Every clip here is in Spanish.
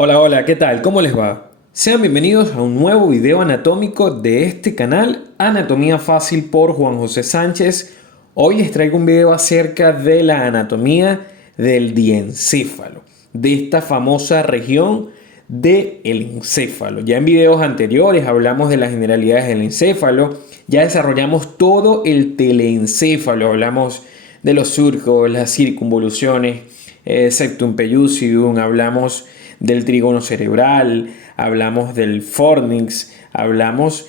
Hola, hola, ¿qué tal? ¿Cómo les va? Sean bienvenidos a un nuevo video anatómico de este canal, Anatomía Fácil por Juan José Sánchez. Hoy les traigo un video acerca de la anatomía del diencéfalo, de esta famosa región del encéfalo. Ya en videos anteriores hablamos de las generalidades del encéfalo, ya desarrollamos todo el teleencéfalo, hablamos de los surcos, las circunvoluciones, septum pellucidum, hablamos del trígono cerebral, hablamos del fornix, hablamos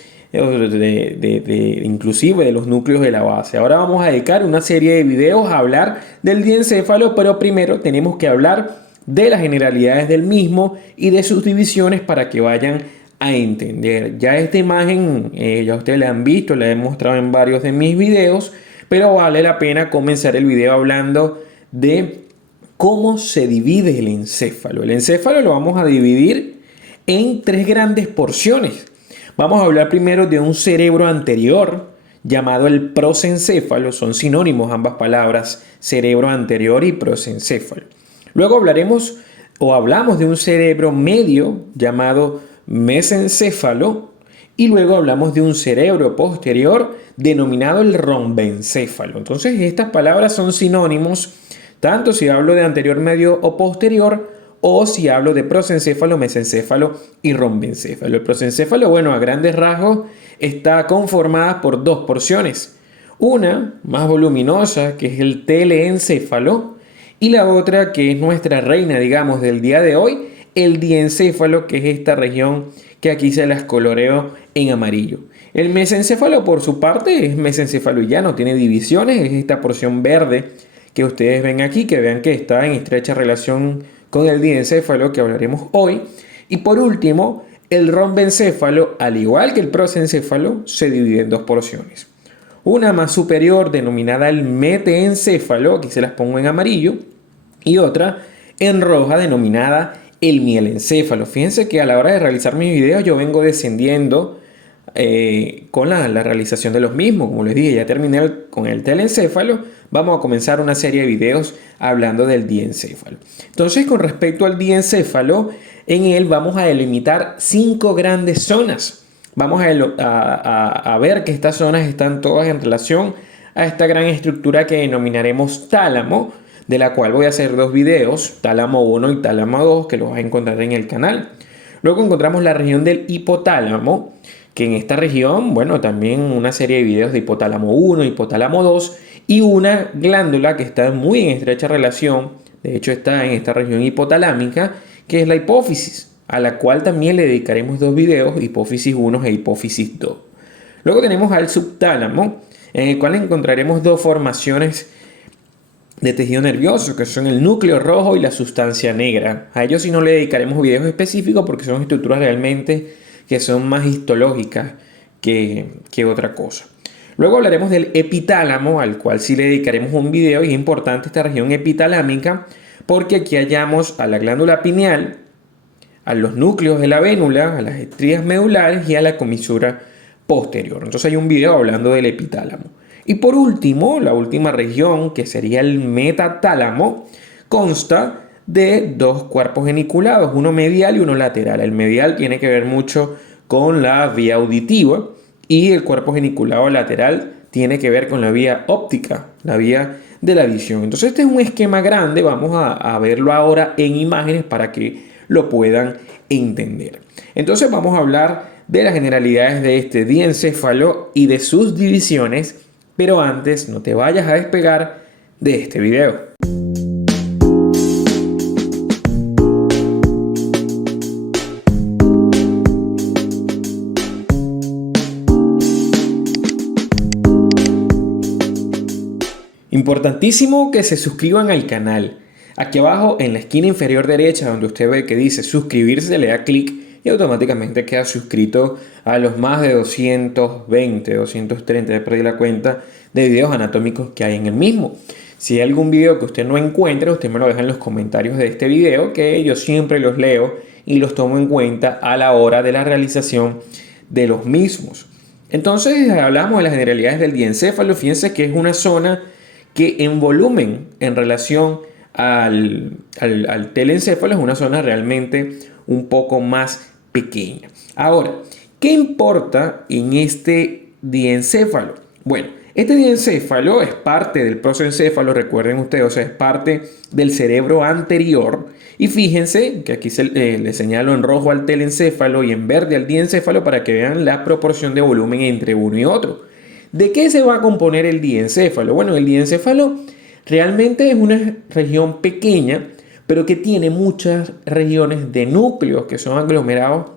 inclusive de los núcleos de la base. Ahora vamos a dedicar una serie de videos a hablar del diencéfalo, pero primero tenemos que hablar de las generalidades del mismo y de sus divisiones para que vayan a entender. Ya esta imagen ya ustedes la han visto, la he mostrado en varios de mis videos, pero vale la pena comenzar el video hablando de cómo se divide el encéfalo. El encéfalo lo vamos a dividir en tres grandes porciones. Vamos a hablar primero de un cerebro anterior llamado el prosencéfalo. Son sinónimos ambas palabras, cerebro anterior y prosencéfalo. Luego hablamos de un cerebro medio llamado mesencéfalo. Y luego hablamos de un cerebro posterior denominado el rombencéfalo. Entonces estas palabras son sinónimos tanto si hablo de anterior, medio o posterior, o si hablo de prosencéfalo, mesencéfalo y rombencéfalo. El prosencéfalo, bueno, a grandes rasgos, está conformada por dos porciones. Una más voluminosa, que es el teleencéfalo, y la otra, que es nuestra reina, digamos, del día de hoy, el diencéfalo, que es esta región que aquí se las coloreo en amarillo. El mesencéfalo, por su parte, es mesencéfalo y ya no tiene divisiones, es esta porción verde que ustedes ven aquí, que vean que está en estrecha relación con el diencéfalo que hablaremos hoy. Y por último, el rombencéfalo, al igual que el prosencéfalo, se divide en dos porciones. Una más superior denominada el meteencéfalo, aquí se las pongo en amarillo, y otra en roja denominada el mielencéfalo. Fíjense que a la hora de realizar mis videos yo vengo descendiendo con la realización de los mismos. Como les dije, ya terminé con el telencéfalo. Vamos a comenzar una serie de videos hablando del diencéfalo. Entonces, con respecto al diencéfalo, en él vamos a delimitar 5 grandes zonas. Vamos a ver que estas zonas están todas en relación a esta gran estructura que denominaremos tálamo, de la cual voy a hacer 2 videos, tálamo 1 y tálamo 2, que los vas a encontrar en el canal. Luego encontramos la región del hipotálamo, que en esta región, bueno, también una serie de videos de hipotálamo 1, hipotálamo 2 y una glándula que está muy en estrecha relación, de hecho está en esta región hipotalámica, que es la hipófisis, a la cual también le dedicaremos 2 videos, hipófisis 1 e hipófisis 2. Luego tenemos al subtálamo, en el cual encontraremos 2 formaciones de tejido nervioso, que son el núcleo rojo y la sustancia negra. A ellos sí no le dedicaremos videos específicos porque son estructuras realmente que son más histológicas que otra cosa. Luego hablaremos del epitálamo, al cual sí le dedicaremos un video, y es importante esta región epitalámica porque aquí hallamos a la glándula pineal, a los núcleos de la vénula, a las estrías medulares y a la comisura posterior. Entonces hay un video hablando del epitálamo. Y por último, la última región, que sería el metatálamo, consta de 2 cuerpos geniculados, uno medial y uno lateral. El medial tiene que ver mucho con la vía auditiva y el cuerpo geniculado lateral tiene que ver con la vía óptica, la vía de la visión. Entonces este es un esquema grande, vamos a verlo ahora en imágenes para que lo puedan entender. Entonces vamos a hablar de las generalidades de este diencéfalo y de sus divisiones, pero antes no te vayas a despegar de este video. Importantísimo que se suscriban al canal. Aquí abajo en la esquina inferior derecha donde usted ve que dice suscribirse, le da clic y automáticamente queda suscrito a los más de 220, 230, ya perdí la cuenta, de videos anatómicos que hay en el mismo. Si hay algún video que usted no encuentre, usted me lo deja en los comentarios de este video, que yo siempre los leo y los tomo en cuenta a la hora de la realización de los mismos. Entonces hablamos de las generalidades del diencéfalo. Fíjense que es una zona que en volumen en relación al telencéfalo es una zona realmente un poco más pequeña. Ahora, ¿qué importa en este diencéfalo? Bueno, este diencéfalo es parte del prosencéfalo, recuerden ustedes, o sea, es parte del cerebro anterior. Y fíjense que aquí le señalo en rojo al telencéfalo y en verde al diencéfalo para que vean la proporción de volumen entre uno y otro. ¿De qué se va a componer el diencéfalo? Bueno, el diencéfalo realmente es una región pequeña, pero que tiene muchas regiones de núcleos que son aglomerados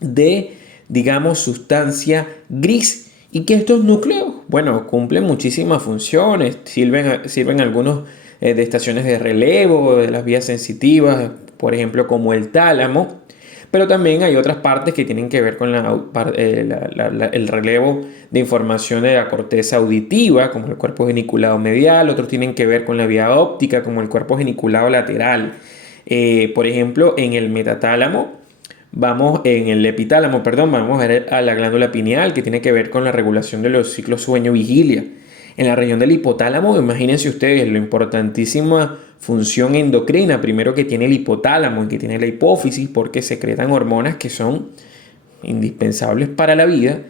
de, digamos, sustancia gris. Y que estos núcleos, bueno, cumplen muchísimas funciones, sirven algunos de estaciones de relevo, de las vías sensitivas, por ejemplo, como el tálamo, pero también hay otras partes que tienen que ver con el relevo de información de la corteza auditiva, como el cuerpo geniculado medial, otros tienen que ver con la vía óptica, como el cuerpo geniculado lateral. Por ejemplo, en el metatálamo, en el epitálamo, perdón, vamos a ver a la glándula pineal que tiene que ver con la regulación de los ciclos sueño-vigilia. En la región del hipotálamo, imagínense ustedes la importantísima función endocrina, primero que tiene el hipotálamo y que tiene la hipófisis porque secretan hormonas que son indispensables para la vida.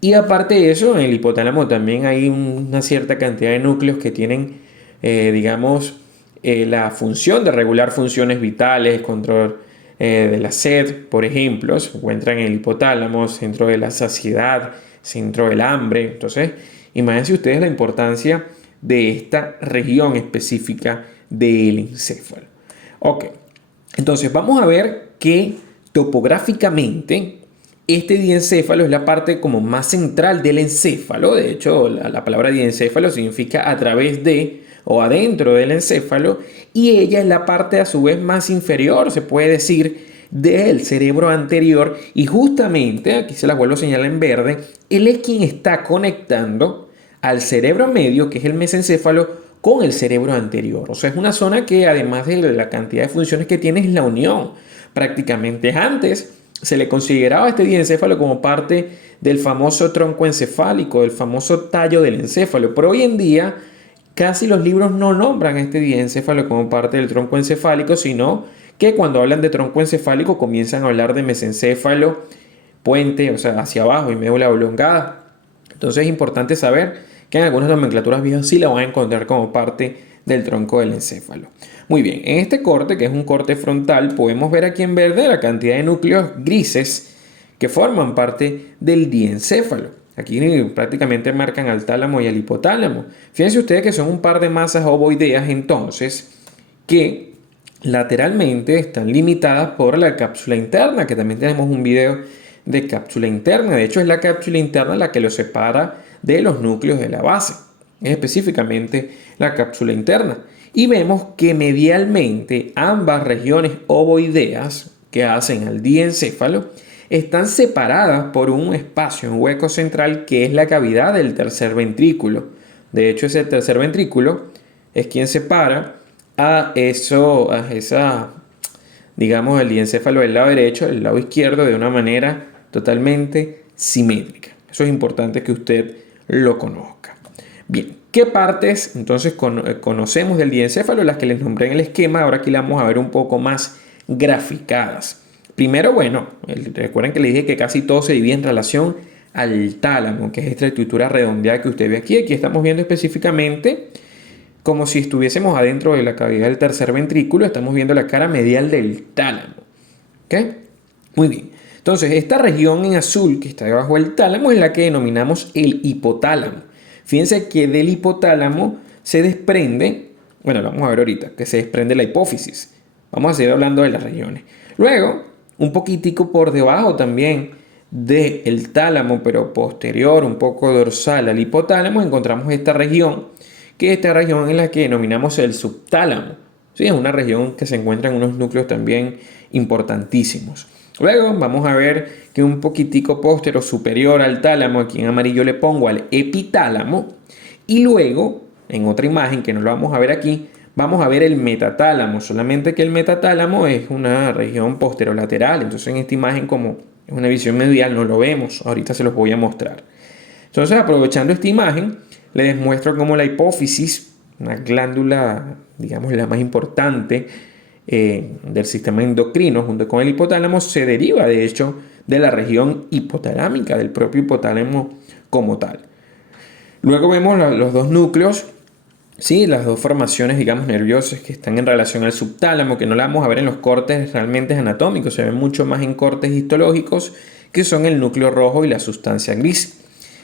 Y aparte de eso, en el hipotálamo también hay una cierta cantidad de núcleos que tienen, digamos, la función de regular funciones vitales, control de la sed, por ejemplo, se encuentran en el hipotálamo, centro de la saciedad, centro del hambre. Entonces, imagínense ustedes la importancia de esta región específica del encéfalo. Ok, entonces vamos a ver que topográficamente este diencéfalo es la parte como más central del encéfalo. De hecho, la palabra diencéfalo significa a través de o adentro del encéfalo, y ella es la parte a su vez más inferior, se puede decir, del cerebro anterior, y justamente, aquí se las vuelvo a señalar en verde, él es quien está conectando al cerebro medio, que es el mesencéfalo, con el cerebro anterior. O sea, es una zona que además de la cantidad de funciones que tiene, es la unión. Prácticamente antes se le consideraba a este diencéfalo como parte del famoso tronco encefálico, del famoso tallo del encéfalo, pero hoy en día casi los libros no nombran a este diencéfalo como parte del tronco encefálico, sino que cuando hablan de tronco encefálico comienzan a hablar de mesencéfalo, puente, o sea, hacia abajo y médula oblongada. Entonces es importante saber que en algunas nomenclaturas viejas sí la van a encontrar como parte del tronco del encéfalo. Muy bien, en este corte, que es un corte frontal, podemos ver aquí en verde la cantidad de núcleos grises que forman parte del diencéfalo. Aquí prácticamente marcan al tálamo y al hipotálamo. Fíjense ustedes que son un par de masas ovoideas entonces que lateralmente están limitadas por la cápsula interna, que también tenemos un video de cápsula interna. De hecho, es la cápsula interna la que los separa de los núcleos de la base, es específicamente la cápsula interna. Y vemos que medialmente ambas regiones ovoideas que hacen al diencéfalo están separadas por un espacio, un hueco central que es la cavidad del tercer ventrículo. De hecho, ese tercer ventrículo es quien separa digamos, el diencéfalo del lado derecho del lado izquierdo de una manera totalmente simétrica. Eso es importante que usted lo conozca. Bien, ¿qué partes entonces conocemos del diencéfalo? Las que les nombré en el esquema, ahora aquí las vamos a ver un poco más graficadas. Primero, bueno, recuerden que les dije que casi todo se divide en relación al tálamo, que es esta estructura redondeada que usted ve aquí. Aquí estamos viendo específicamente como si estuviésemos adentro de la cavidad del tercer ventrículo, estamos viendo la cara medial del tálamo. ¿Ok? Muy bien. Entonces, esta región en azul que está debajo del tálamo es la que denominamos el hipotálamo. Fíjense que del hipotálamo se desprende, bueno, lo vamos a ver ahorita, que se desprende la hipófisis. Vamos a seguir hablando de las regiones. Luego, un poquitico por debajo también del tálamo, pero posterior, un poco dorsal al hipotálamo, encontramos esta región, que esta región es la que denominamos el subtálamo. ¿Sí? Es una región que se encuentra en unos núcleos también importantísimos. Luego vamos a ver que un poquitico posterior superior al tálamo, aquí en amarillo le pongo al epitálamo, y luego, en otra imagen que no lo vamos a ver aquí, vamos a ver el metatálamo, solamente que el metatálamo es una región posterolateral, entonces en esta imagen como es una visión medial no lo vemos, ahorita se los voy a mostrar. Entonces, aprovechando esta imagen, les muestro cómo la hipófisis, una glándula, digamos, la más importante del sistema endocrino junto con el hipotálamo se deriva de hecho de la región hipotalámica, del propio hipotálamo como tal. Luego vemos los dos núcleos, ¿sí? Las dos formaciones, digamos, nerviosas que están en relación al subtálamo, que no la vamos a ver en los cortes realmente anatómicos, se ven mucho más en cortes histológicos, que son el núcleo rojo y la sustancia gris.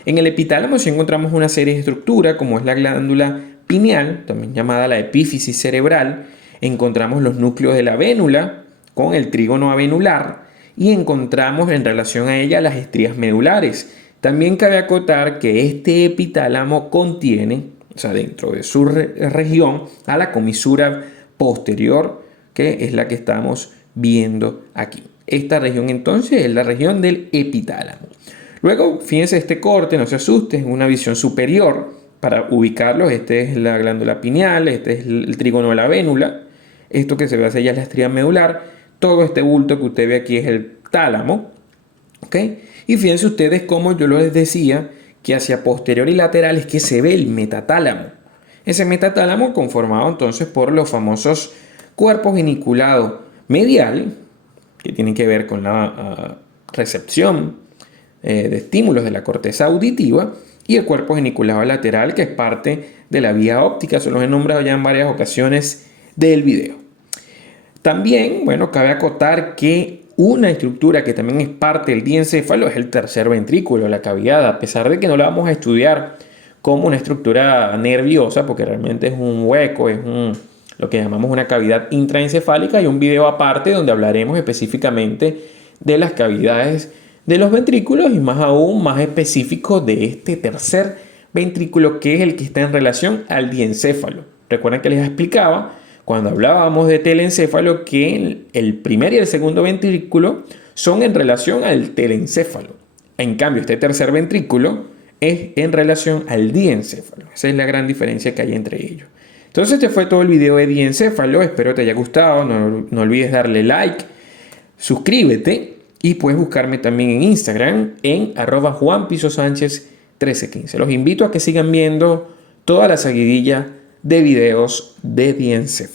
En el epitálamo sí encontramos una serie de estructuras, como es la glándula pineal, también llamada la epífisis cerebral. Encontramos los núcleos de la vénula con el trígono avenular y encontramos en relación a ella las estrías medulares. También cabe acotar que este epitálamo contiene, o sea, dentro de su región, a la comisura posterior, que es la que estamos viendo aquí. Esta región entonces es la región del epitálamo. Luego, fíjense este corte, no se asusten, es una visión superior para ubicarlos. Este es la glándula pineal, este es el trígono de la vénula. Esto que se ve hacia allá es la estría medular. Todo este bulto que usted ve aquí es el tálamo. ¿Ok? Y fíjense ustedes cómo yo les decía que hacia posterior y lateral es que se ve el metatálamo. Ese metatálamo conformado entonces por los famosos cuerpos geniculados medial, que tienen que ver con la recepción de estímulos de la corteza auditiva, y el cuerpo geniculado lateral, que es parte de la vía óptica. Se los he nombrado ya en varias ocasiones del video. También, bueno, cabe acotar que una estructura que también es parte del diencéfalo es el tercer ventrículo, la cavidad, a pesar de que no la vamos a estudiar como una estructura nerviosa, porque realmente es un hueco, es lo que llamamos una cavidad intraencefálica. Hay un video aparte donde hablaremos específicamente de las cavidades de los ventrículos y más aún más específico de este tercer ventrículo, que es el que está en relación al diencéfalo. Recuerden que les explicaba cuando hablábamos de telencéfalo que el primer y el segundo ventrículo son en relación al telencéfalo. En cambio, este tercer ventrículo es en relación al diencéfalo. Esa es la gran diferencia que hay entre ellos. Entonces, este fue todo el video de diencéfalo. Espero te haya gustado. No olvides darle like, suscríbete y puedes buscarme también en Instagram en @JuanPisoSánchez1315. Los invito a que sigan viendo toda la seguidilla de videos de diencéfalo.